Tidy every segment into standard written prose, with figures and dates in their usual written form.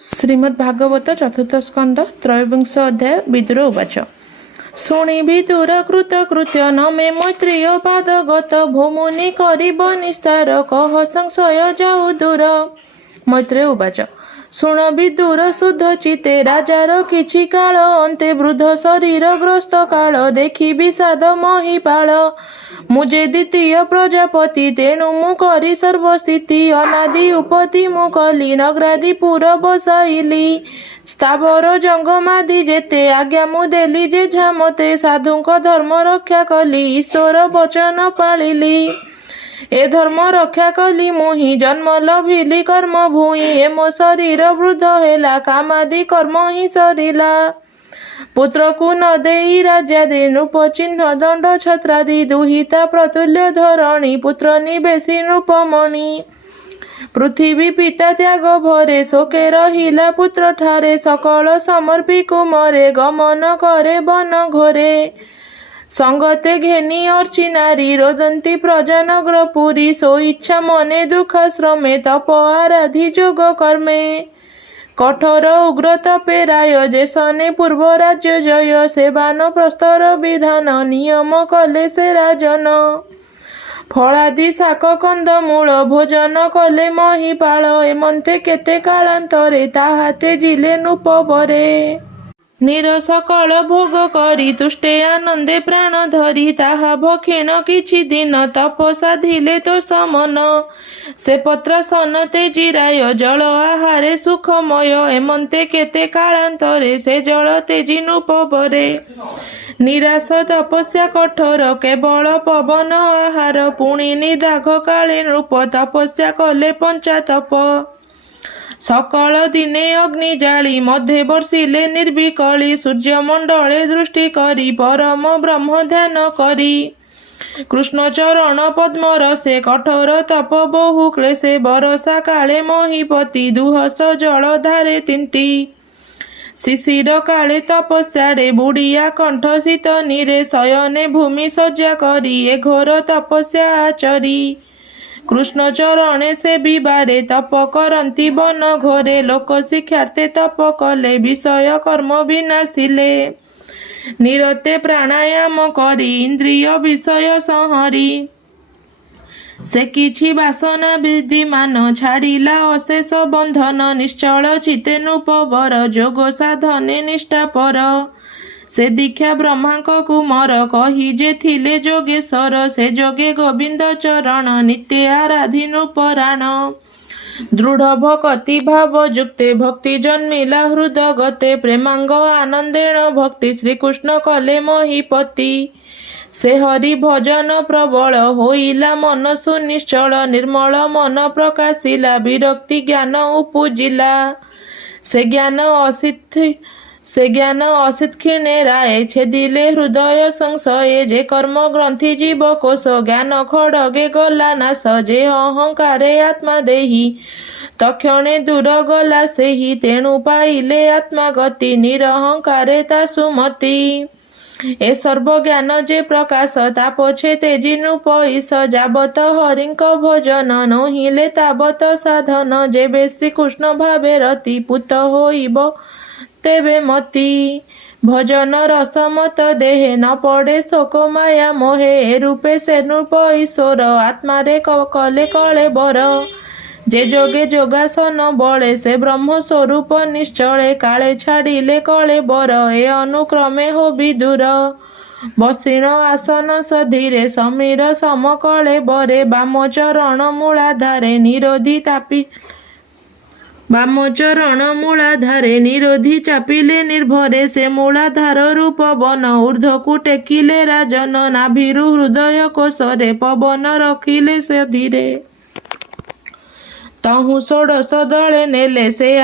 श्रीमद्भागवत चतुर्थ स्कंद त्रयोविंश अध्याय विदुर उवाच शुणी विदुर कृत कृत्य न मे मैत्रेय पादगत भूमुनि करिब निस्तार कह संशय जाऊ दूर। मैत्रेय उवाच शुण विदुर शुद्ध चिते राजार किछि काल अंते वृद्ध शरीर ग्रस्त काल देखि विषाद महिपाल मुझे द्वितीय प्रजापति तेणु मु करी सर्वस्थिति अनादि उपति मु कली नगरादि पुर बसाइली स्थावर जंगमादि जेते आज्ञा मु देली जेझा मते साधुंक धर्म रक्षा कली ईश्वर वचन पालिली ए धर्म रक्षा कली मुहि जन्म लभिली कर्म भूई ए मो शरीर वृद्ध हेला कामादि कर्म ही सरिला पुत्र को न देई राजा दे नृप चिन्ह दंड छत्रादि दुहिता प्रतुल्य धरणी पुत्र निवेशी नृपमणि पृथ्वी पिता त्याग भरे शोके रहिला पुत्र ठारे सकल समर्पी कुमरे गमन करे वन घोरे संगते घेनी अर्ची नारी रोदंती प्रजानगर पुरी सो इच्छा मने दुखाश्रमे तप आराधि जोग कर्मे कठोर उग्र तपे राय जेसने पूर्व राज्य जय सेवान प्रस्तर विधान नियम कले से राजन फलादि शाक कंद मूल भोजन कले महिपाल एमंते केते कालांतरे ताहा तेजिले नृपवरे निर सकल भोग करी तुष्टे आनंदे प्राण धरी ताहा भक्षिण किछि दिन तप साधिले तो समन से पत्रासन तेजिराय जल आहारे सुखमय एमंते केते कालांतरे से जल तेजी नृपवरे निराश तपस्या कठोर केवल पवन आहार पुणी निदाघ काले नृप तपस्या कले पंचातप सकल दिने अग्नि जाली मध्य वर्षिले निर्विकली सूर्यमंडले दृष्टि करी परम ब्रह्म ध्यान करी कृष्ण चरण पद्म रसे कठोर तप बहु क्लेशे बरसा काले महीपति दुहस जल धारे तिंती शिशिर काले तपस्यारे बुढ़िया कंठ शीत नीरे शयने भूमि सज्जा करी ए घोर तपस्या आचरी कृष्ण चरणे से विबारे तप करंती वन घोरे लोक शिक्षार्थे तप कले विषय कर्म विनाशिले निरते प्राणायाम करी इंद्रिय विषय संहरी से किछि वासना विद्यमान छाड़िला अशेष बंधन निश्चल चिते नृपवर जोग साधने निष्ठा पर से दीक्षा ब्रह्मांक कुमार कही जे थिले जोगेश्वर से जोगे गोविंद चरण नित्य आराधि नृपराण दृढ़ भक्ति भाव युक्ते भक्ति जन्मिला हृदय गते प्रेमांग आनंदेण भक्ति श्रीकृष्ण कले महीपति से हरि भजन प्रबल होइला मन सुनिश्चल निर्मल मन प्रकाशिला विरक्ति ज्ञान उपजिला से ज्ञान असित क्षीणे राय छेदिले हृदय संशये जे कर्म ग्रंथि जीव कोश ज्ञान खड़गे गला नाश जे अहंकारे आत्मा देही तक्षणे दूर गला सेही तेणु पाइले आत्मा गति निरहंकारे ता सुमति ए सर्व ज्ञान जे प्रकाश तापछे तेजी नृप ईश जाबत हरिंक भजन नहिले ताबत साधन जेबे श्रीकृष्ण भावे रति पुत होइब तेबे मति भजन रसमत देहे न पड़े शोक माया मोहे रूपे से नृप ईश्वर आत्मारे कले कले बर जे जोगे जोगासन बले से ब्रह्म स्वरूप निश्चले काले छाड़िले कले बर ए अनुक्रमे हो विदुर बसीण आसन सधीरे समीर समकले बरे बाम चरण मूलाधारे निरोधी तापी बाम चरण मूलाधारे निरोधी चापिले निर्भरे से मूलाधार रूप वन ऊर्ध्वकु टेकिले राजन नाभिरु हृदय कोशरे पवन रखिले से धीरे तहु षोडश दले नेले से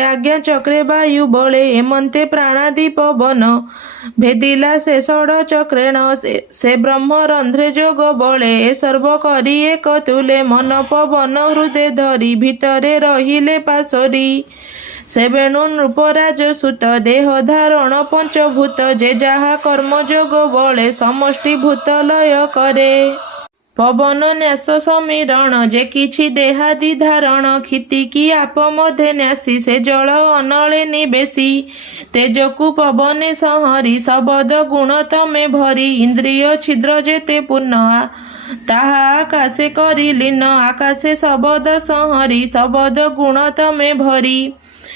आज्ञा चक्रे वायु बले हेमंते प्राणादि पवन भेदिला से षड चक्रेण से ब्रह्म रंध्रे जोग बले ए सर्व करी एक तुले मन पवन हृदय धरी भितरे रहिले पासरी से बेणु नृपराज सुत देह धारण पंचभूत जे जाहा कर्म जोग बले समष्टि भूत लय करे पवन न्यास समीरण जे किछि देहादि धारण क्षितिकी आप मध्य न्यासी से जल अनले निबेसी तेजकु पवने संहरी शबद गुण तमे भरी इंद्रिय छिद्र जेते पूर्ण ताहा आकाशे करी लीन आकाशे शबद संहरी शबद गुण तमे भरी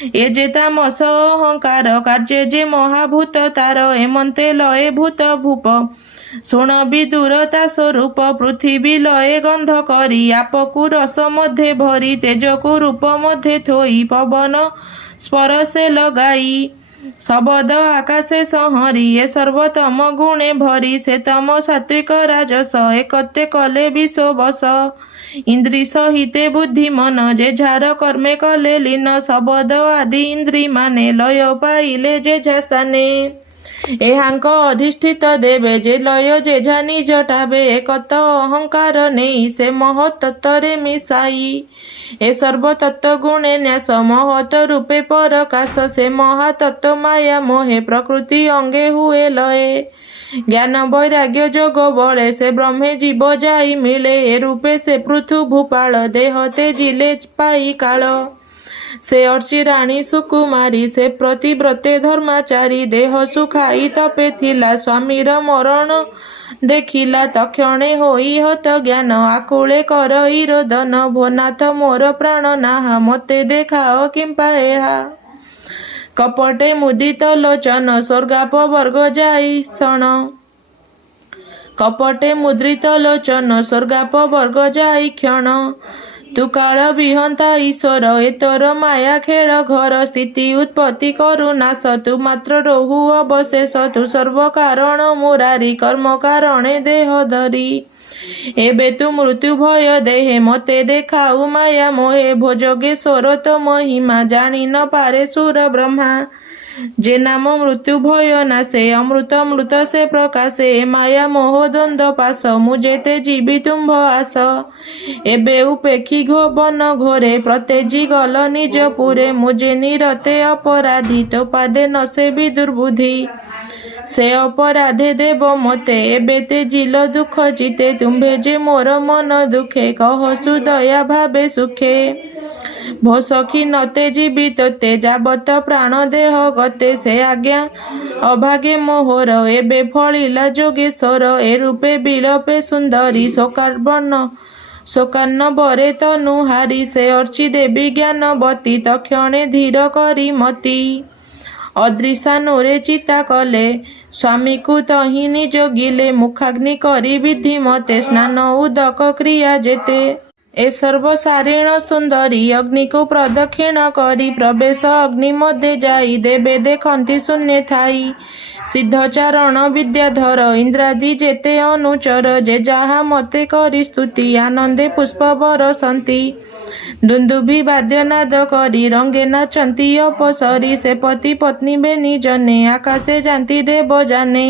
ए जे तामस अहंकार कार्य जे महाभूत तार एमंते लये भूत भूप शुण विदुरता स्वरूप पृथ्वी लये गंध करी आपकु रस मध्य भरी तेजकु रूप मध्य थोई पवन स्परसे लगाई शबद आकाशे संहरी ए सर्वतम गुणे भरी से तम सात्विक राजस एकते कले विश्व बस इंद्री सहिते बुद्धि मन जे झार कर्मे कले लीन शबद आदि इंद्री माने लय पाइले जे स्थाने एहांक अधिष्ठित देवे जे लय जेझा निज टाबे एकत अहंकार नेई से महतत्तरे मिसाई ए सर्वतत्व गुणे न्यास महत रूपे परकाश से महातत्व माया मोहे प्रकृति अंगे हुए लये ज्ञान वैराग्य जोग बले से ब्रह्मे जीव जाई मिले ए रूपे से पृथु भूपाल देह तेजिले पाई काल से अर्ची राणी सुकुमारी से प्रतिव्रते धर्माचारी देह सुखाई तपे थिला स्वामीर मरण देखिला तक्षणे होई हत ज्ञान आकुले करई रोदन भोनाथ मोर प्राण नाहा मते देखाओ किंपा एहा कपटे मुदित लोचन स्वर्गाप वर्ग जाई क्षण कपटे मुद्रित लोचन स्वर्गाप वर्ग जाई क्षण तु काल विहंता ईश्वर एतर माया खेल घर स्थिति उत्पत्ति करु नाश तु मात्र रहु अवशेष तु सर्व कारण मुरारी कर्म कारणे देह धरी एबे तु मृत्यु भय देहे मते देखाऊ माया मोहे भोजगेश्वर तो महिमा जानी न पारे सुर ब्रह्मा जे नाम मृत्यु भय नासे अमृत मृत से प्रकाशे माया मोह द्वंद्व पास मुझेते जीवी तुम्भ आस एबे उपेक्षी बन घोरे प्रतेजी गल निज पुरे मुझे निरते अपराधी तो पादे नसे भी दुर्बुद्धि से अपराधे देव मते एबे ते जिल दुख चिते तुम्भे जे मोर मन दुखे कहसु दया भावे सुखे भो सखी नते जीवित ते जाबत प्राण देह गते से आज्ञा अभागे मोहर एबे फलिला जोगेश्वर ए रूपे बिलपे सुंदरी शोकान्न बरे तनु हारी से अर्ची देवी ज्ञानवती तक्षणे धीर करी मती अदृशानुरे चिता कले स्वामी को तही निज गिले मुखाग्नि करी विधि मते स्नान उदक क्रिया जेते ए सर्वसारिण सुंदरी अग्नि को प्रदक्षिण करी प्रवेश अग्नि मध्य जाई देवे देखंती शून्य थाई सिद्धचारण विद्याधर इंद्रादि जेते अनुचर जे जहा मते करी स्तुति आनंदे पुष्प बरसंती दुंदुभि वाद्यनाद करी रंगे नाचंती अपसरी से पति पत्नी बेनी जने आकाशे जानती देव जाने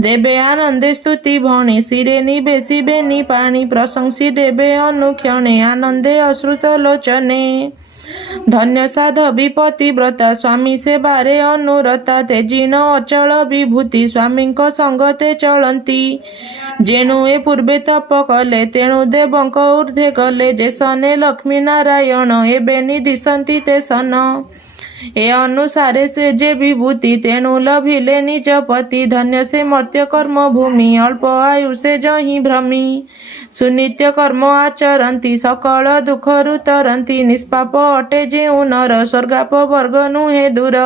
देवे आनंदे स्तुति भणी सिरे निबेसी बेनी पाणी प्रशंसी देवे अनुक्षणे आनंदे अश्रुत लोचने धन्य साधवी पतिव्रता स्वामी से बारे अनुरता ते जीर्ण अचल विभूति स्वामी संगते चलती जेणु ए पूर्वे तप कले तेणु देवंक ऊर्ध्वे गले जे सने लक्ष्मी नारायण एबे निदिशंती ते सन ए अनुसारे से जे विभूति तेणु लभिले निज पति धन्य से मर्त्य कर्म भूमि अल्प आयु से जही भ्रमी सुनित्य कर्म आचरती सकल दुखरु तरंती निष्पाप अटे जेउ नर स्वर्गाप वर्ग नुहे दूर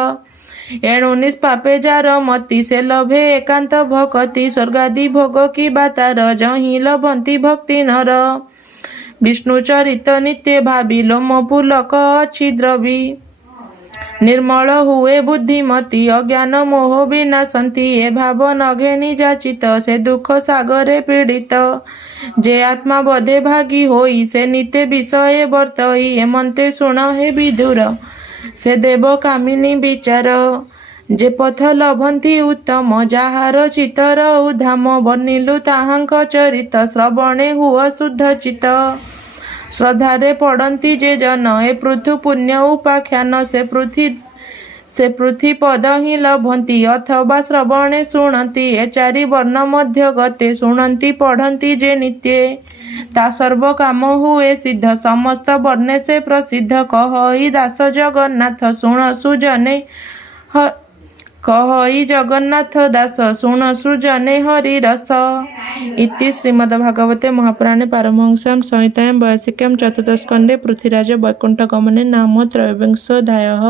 एणु निष्पापे जार मति से लभे एकांत भक्ति स्वर्गादि भोग की बातार जही लभंती भक्ति नर विष्णु चरित नित्य भावी लोम पुलक अच्छिद्रवी निर्मल हुए बुद्धिमती अज्ञान मोह विनाशंती ए भाव नघे निजाचित से दुख सागरे पीड़ित जे आत्मा बधे भागी होई से नित्य विषय वर्तई एमंते शुण हे विदुर से देव कामिनी विचार जे पथ लभंती उत्तम जाहार चितर उधाम बनिलु ताहांक चरित श्रवणे हुआ शुद्ध चित श्रद्धारे पड़ती जे जन ए पृथु पुण्य उपाख्यान से पृथ्वीपद हि लभन्ति अथवा श्रवणे शृणन्ति ए चारि वर्ण मध्य गते शृणन्ति पढ़न्ति जे नित्ये ता सर्व काम हुए सिद्ध समस्त वर्णे से प्रसिद्ध कहई दास जगन्नाथ शुणसु जने कहई जगन्नाथ दास शुणसु जने हरि रस इति श्रीमद्भागवते महापुराणे पारमहंस्यां संहितायां 82 चतुर्थस्कन्धे पृथ्वीराज वैकुण्ठ गमने नाम त्रयोविंशोऽध्यायः।